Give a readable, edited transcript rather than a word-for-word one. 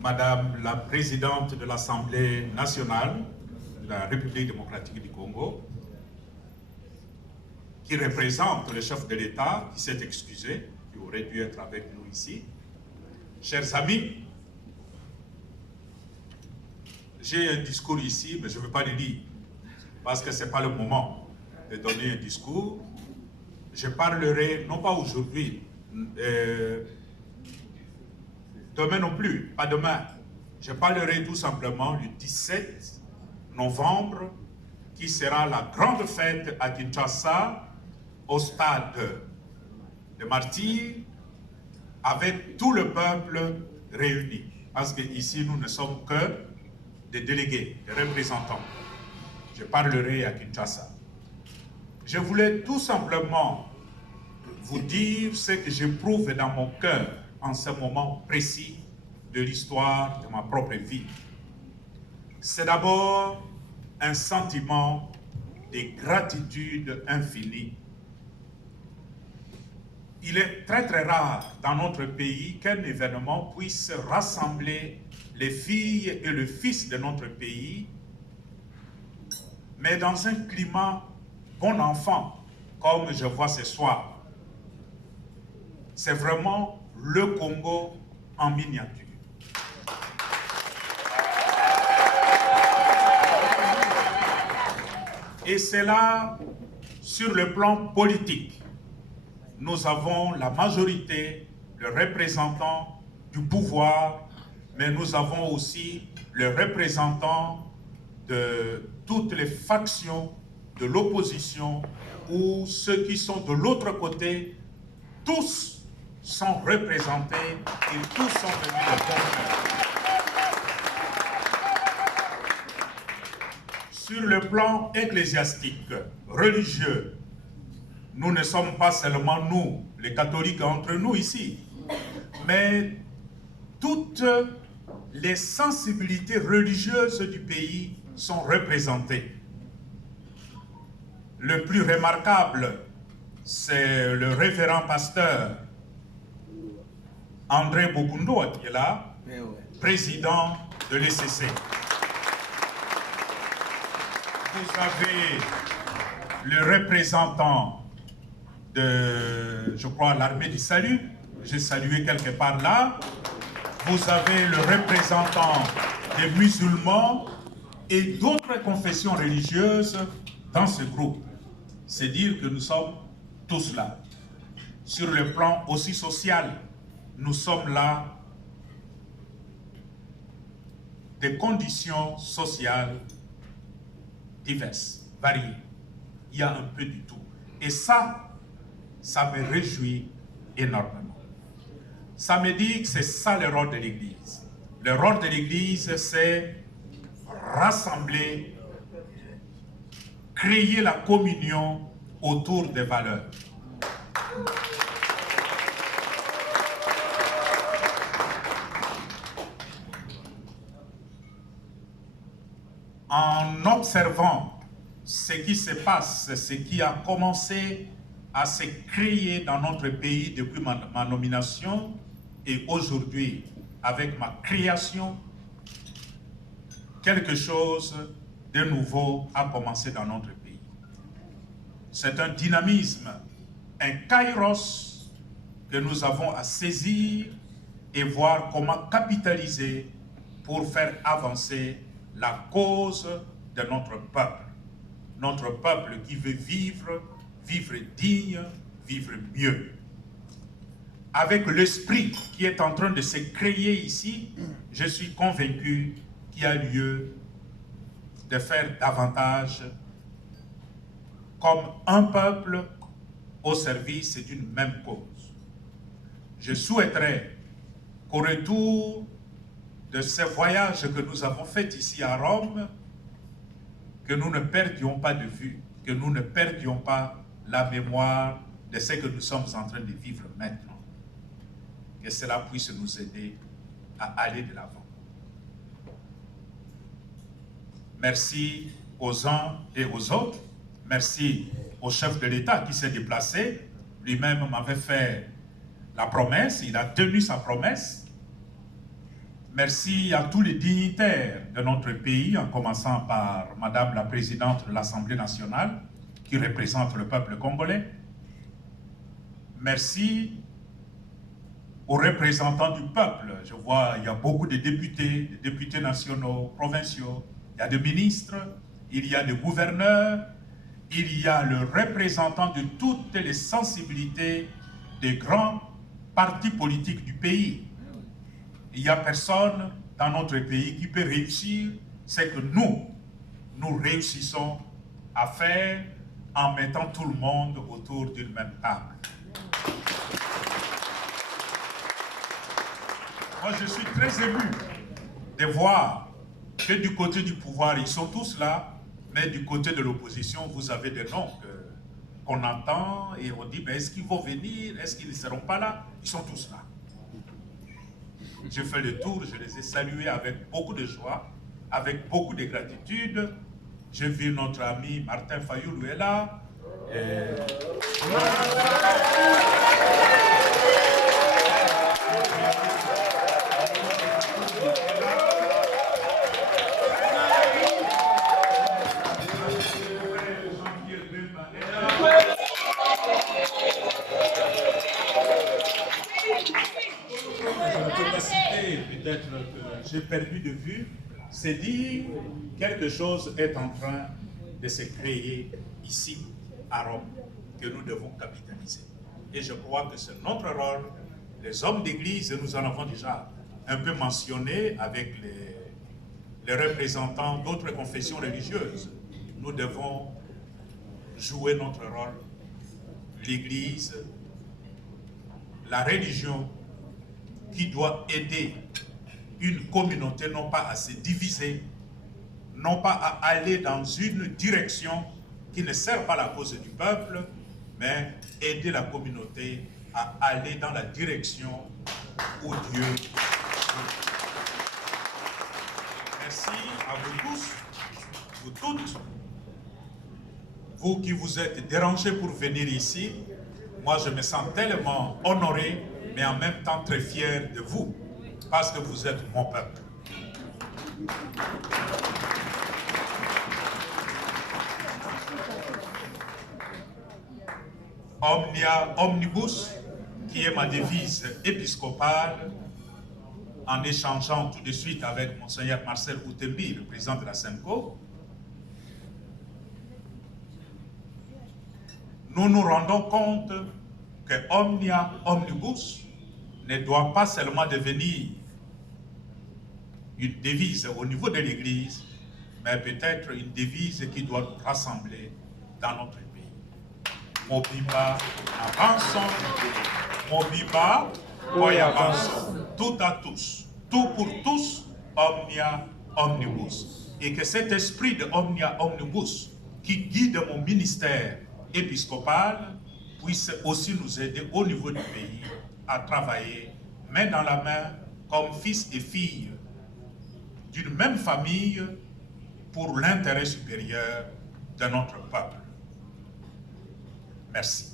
Madame la Présidente de l'Assemblée nationale de la République démocratique du Congo, qui représente le chef de l'État, qui s'est excusé, qui aurait dû être avec nous ici. Chers amis, j'ai un discours ici, mais je ne veux pas le lire, parce que ce n'est pas le moment de donner un discours. Je parlerai, non pas aujourd'hui, demain non plus, pas demain. Je parlerai tout simplement le 17 novembre, qui sera la grande fête à Kinshasa, au stade de Martyrs, avec tout le peuple réuni. Parce qu'ici, nous ne sommes que des délégués, des représentants. Je parlerai à Kinshasa. Je voulais tout simplement vous dire ce que j'éprouve dans mon cœur en ce moment précis de l'histoire de ma propre vie. C'est d'abord un sentiment de gratitude infinie. Il est très très rare dans notre pays qu'un événement puisse rassembler les filles et le fils de notre pays, mais dans un climat bon enfant, comme je vois ce soir. C'est vraiment le Congo en miniature. Et c'est là, sur le plan politique, nous avons la majorité, le représentant du pouvoir, mais nous avons aussi le représentant de toutes les factions de l'opposition ou ceux qui sont de l'autre côté. Tous sont représentés et tous sont venus de bon cœur. Sur le plan ecclésiastique, religieux, nous ne sommes pas seulement nous, les catholiques entre nous ici, mais toutes les sensibilités religieuses du pays sont représentées. Le plus remarquable, c'est le révérend pasteur André Bokundo qui est là, président de l'ECC. Vous avez le représentant de, je crois, l'armée du salut, j'ai salué quelque part là. Vous avez le représentant des musulmans et d'autres confessions religieuses dans ce groupe. C'est dire que nous sommes tous là. Sur le plan aussi social, nous sommes là. Des conditions sociales diverses, variées. Il y a un peu du tout. Et ça me réjouit énormément. Ça me dit que c'est ça le rôle de l'Église. Le rôle de l'Église, c'est rassembler, créer la communion autour des valeurs. En observant ce qui se passe, ce qui a commencé à se créer dans notre pays depuis ma nomination et aujourd'hui avec ma création, quelque chose de nouveau a commencé dans notre pays. C'est un dynamisme, un kairos que nous avons à saisir et voir comment capitaliser pour faire avancer la cause de notre peuple. Notre peuple qui veut vivre digne, vivre mieux. Avec l'esprit qui est en train de se créer ici, je suis convaincu qu'il y a lieu de faire davantage comme un peuple au service d'une même cause. Je souhaiterais qu'au retour de ce voyage que nous avons fait ici à Rome, que nous ne perdions pas de vue, que nous ne perdions pas la mémoire de ce que nous sommes en train de vivre maintenant. Que cela puisse nous aider à aller de l'avant. Merci aux uns et aux autres. Merci au chef de l'État qui s'est déplacé. Lui-même m'avait fait la promesse, il a tenu sa promesse. Merci à tous les dignitaires de notre pays, en commençant par Madame la Présidente de l'Assemblée nationale, qui représente le peuple congolais. Merci aux représentants du peuple. Je vois, il y a beaucoup de députés nationaux, provinciaux, il y a des ministres, il y a des gouverneurs, il y a le représentant de toutes les sensibilités des grands partis politiques du pays. Il n'y a personne dans notre pays qui peut réussir ce que nous réussissons à faire en mettant tout le monde autour d'une même table. Moi, je suis très ému de voir que du côté du pouvoir, ils sont tous là, mais du côté de l'opposition, vous avez des noms qu'on entend et on dit, est-ce qu'ils vont venir, est-ce qu'ils ne seront pas là? Ils sont tous là. J'ai fait le tour, je les ai salués avec beaucoup de joie, avec beaucoup de gratitude. J'ai vu notre ami Martin Fayoulou est là. Peut-être que j'ai perdu de vue, c'est dire quelque chose est en train de se créer ici, à Rome, que nous devons capitaliser. Et je crois que c'est notre rôle. Les hommes d'église, nous en avons déjà un peu mentionné avec les représentants d'autres confessions religieuses. Nous devons jouer notre rôle. L'église, la religion, qui doit aider une communauté non pas à se diviser, non pas à aller dans une direction qui ne sert pas la cause du peuple, mais aider la communauté à aller dans la direction où Dieu veut. Merci à vous tous, vous toutes, vous qui vous êtes dérangés pour venir ici. Moi, je me sens tellement honoré, mais en même temps très fier de vous, parce que vous êtes mon peuple. Omnia Omnibus, qui est ma devise épiscopale, en échangeant tout de suite avec Monseigneur Marcel Outembi, le président de la SEMCO, nous nous rendons compte que Omnia Omnibus ne doit pas seulement devenir une devise au niveau de l'Église, mais peut-être une devise qui doit nous rassembler dans notre pays. Mobimba avançons, Mobimba avançons, tout à tous, tout pour tous, Omnia Omnibus. Et que cet esprit de Omnia Omnibus qui guide mon ministère épiscopal puisse aussi nous aider au niveau du pays à travailler main dans la main comme fils et filles d'une même famille pour l'intérêt supérieur de notre peuple. Merci.